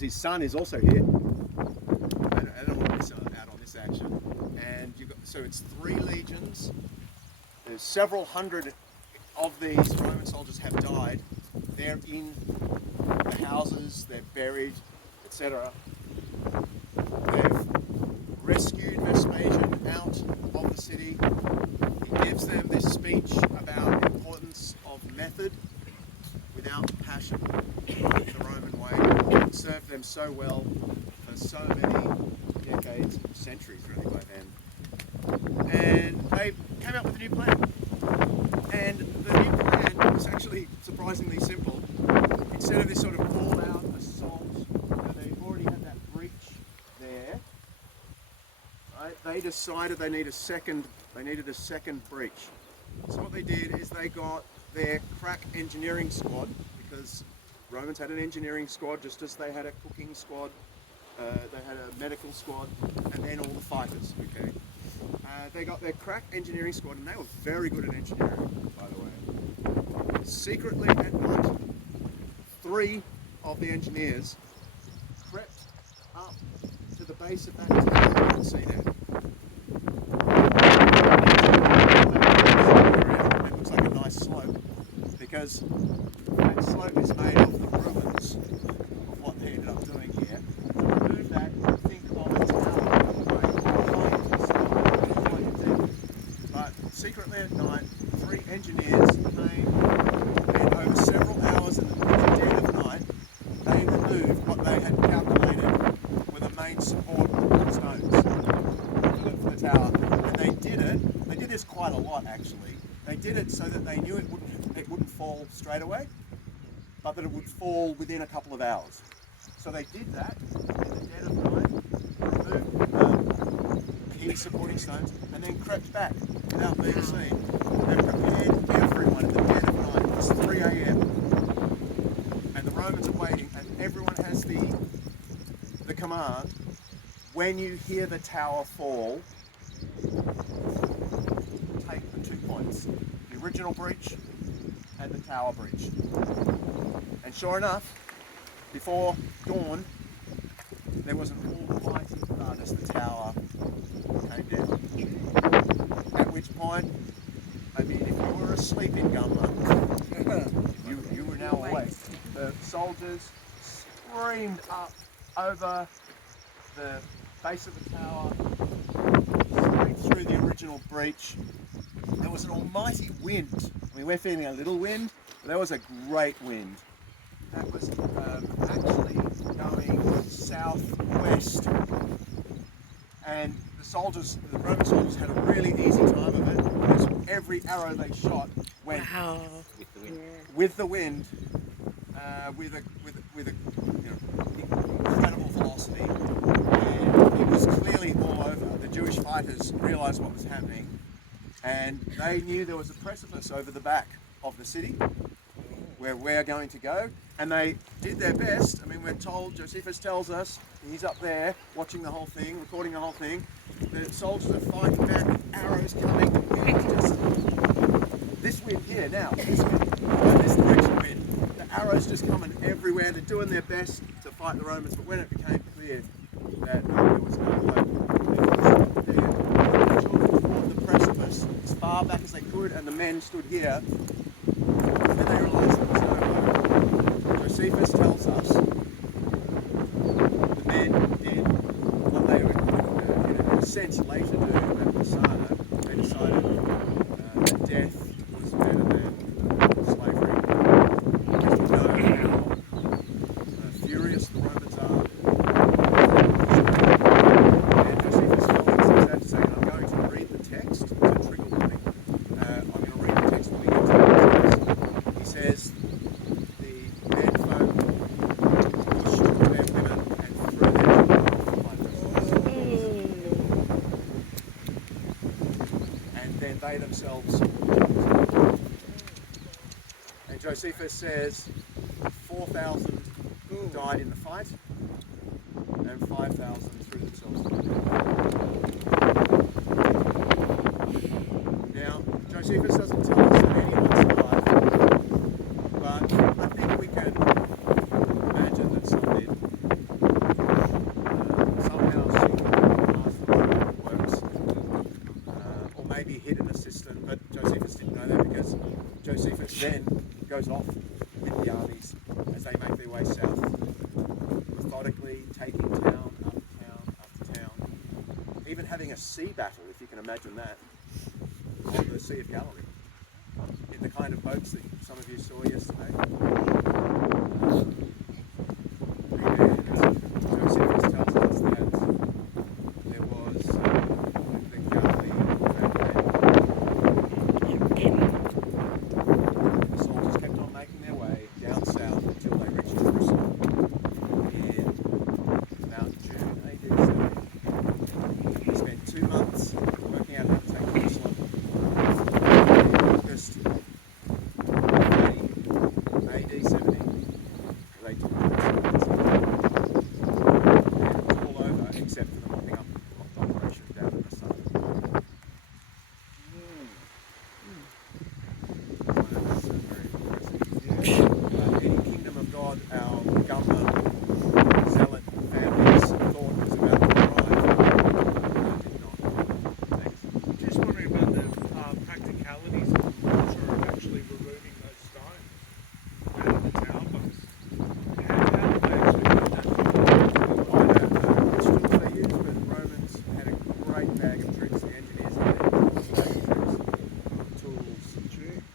because his son is also here. I don't want to miss out on this action. And so it's 3 legions. There's several hundred of these Roman soldiers have died. They're in the houses, they're buried, etc. They've rescued Vespasian out of the city. He gives them this speech about the importance of method without passion, the Roman way. It served them so well for so many decades, centuries really by then. And they came up with a new plan. And the new plan was actually surprisingly simple. Instead of this sort of all-out assault, they already had that breach there. Right? They decided they needed a second breach. So what they did is they got their crack engineering squad, because Romans had an engineering squad just as they had a cooking squad, they had a medical squad, and then all the fighters. Okay. They got their crack engineering squad, and they were very good at engineering, by the way. Secretly at night, 3 of the engineers crept up to the base of that tower you can see there. It looks like a nice slope, because that slope is made of the ruins of what they ended up doing here. To remove that, think of a tower but secretly at night, 3 engineers came, and over several hours in the dead of night, they removed what they had calculated were the main support stones for the tower. And they did this quite a lot actually. They did it so that they knew it wouldn't fall straight away, but that it would fall within a couple of hours. So they did that in the dead of night, removed key supporting stones, and then crept back without being seen. They prepared everyone at the dead of night. It's 3 a.m. and the Romans are waiting, and everyone has the command: when you hear the tower fall, take the 2 points, the original breach and the tower breach. And sure enough, before dawn, there was an almighty flood as the tower came down. At which point, I mean, if you were asleep in Gumma, you were now awake. The soldiers screamed up over the base of the tower, straight through the original breach. There was an almighty wind. I mean, we're feeling a little wind, but there was a great wind. That was actually going southwest, and the Roman soldiers had a really easy time of it, because every arrow they shot went with the wind, with a incredible velocity, and it was clearly all over. The Jewish fighters realized what was happening, and they knew there was a precipice over the back of the city where we're going to go, and they did their best. I mean, we're told, Josephus tells us, he's up there watching the whole thing, recording the whole thing. The soldiers are fighting back, arrows coming, this wind here now, this direction wind. The arrows just coming everywhere. They're doing their best to fight the Romans, but when it became clear that there was no hope, they toward the precipice as far back as they could, and the men stood here. Then they realised there was no hope. Josephus tells us the men did what they would, in a sense, later do at Masada. They decided that death was better than slavery. Because we know how furious the Romans are. And Josephus says that to say, I'm going to read the text. It's a trigger warning. I'm going to read the text when we get to the text. He says, the menfolk pushed their women and threw their children off the and then they themselves. And Josephus says 4,000 died in the fight and 5,000 threw themselves. Now, Josephus doesn't tell us that anyone survived, but I think we can imagine that some did. goes off with the armies as they make their way south, methodically taking town after town after town, even having a sea battle, if you can imagine that, on the Sea of Galilee, in the kind of boats that some of you saw yesterday. Josephus tells us that there was the Galilee the soldiers kept on making their way down south until they reached Jerusalem in about June AD 70. They spent 2 months working out how to take Jerusalem. August AD 70, they took Jerusalem. All over except for the mopping up operation down in the south. That's very impressive. Any kingdom of God, our governor, zealot families thought was about to arrive. Did not. Thanks. Just wondering about the practicalities of actually removing those stones out of the tower base. How did they actually do that? I don't know which tools they used, but the Romans had a great bag of tricks. The engineers had a bag of tricks, tools,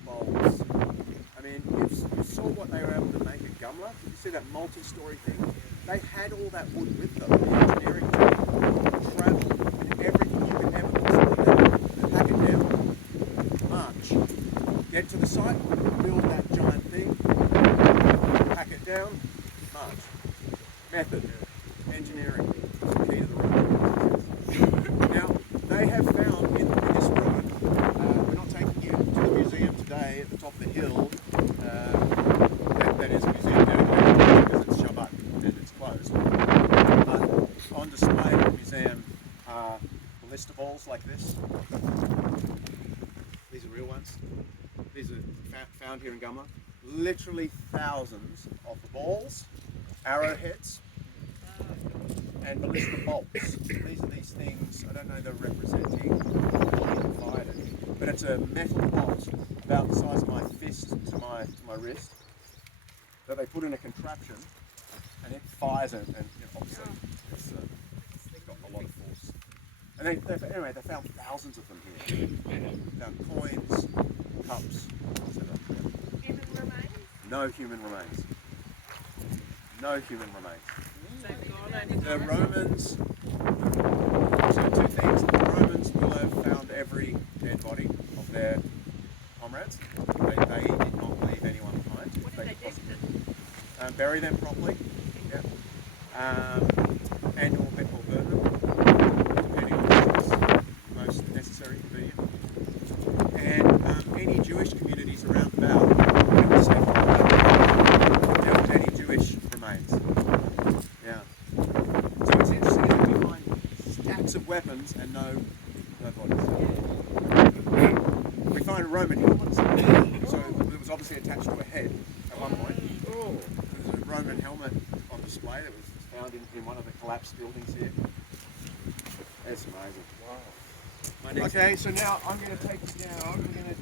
molds. I mean, you saw what they were able to make at Gumla. You see that multi-story thing? They had all that wood with them. The engineering team travelled with everything you could ever possibly do. Pack it down, march, get to the site, build that giant thing, pack it down, march. Method, engineering, is the key to the Roman success. Now, they have found in this ruin, we're not taking you to the museum today at the top of the hill. That is a museum now because it's Shabbat and it's closed. But on display at the museum are ballista balls like this. These are real ones. These are found here in Gumla. Literally thousands of the balls, arrowheads, and ballista bolts. These are these things, I don't know they're representing what you fired it, but it's a metal bolt about the size of my fist to my wrist that they put in a contraption and it fires it, and obviously it's got a lot of force. And anyway, they found thousands of them here. Found coins, cups, etc. Human remains? No human remains. No human remains. Thank God. The Romans, so two things, the Romans will have found every dead body of their comrades. They did not leave anyone behind. What did they do to them? Bury them properly, yeah. And or burn them, depending on what's most necessary for you. And any Jewish communities around about, there was any Jewish remains. Yeah. So it's interesting that we find stacks of weapons and no bodies. We find Roman helmets. So it was obviously attached to a head at one point. There's a Roman helmet on display that was found in one of the collapsed buildings here. That's amazing. Wow. Okay, so now I'm going to take you down. We're going to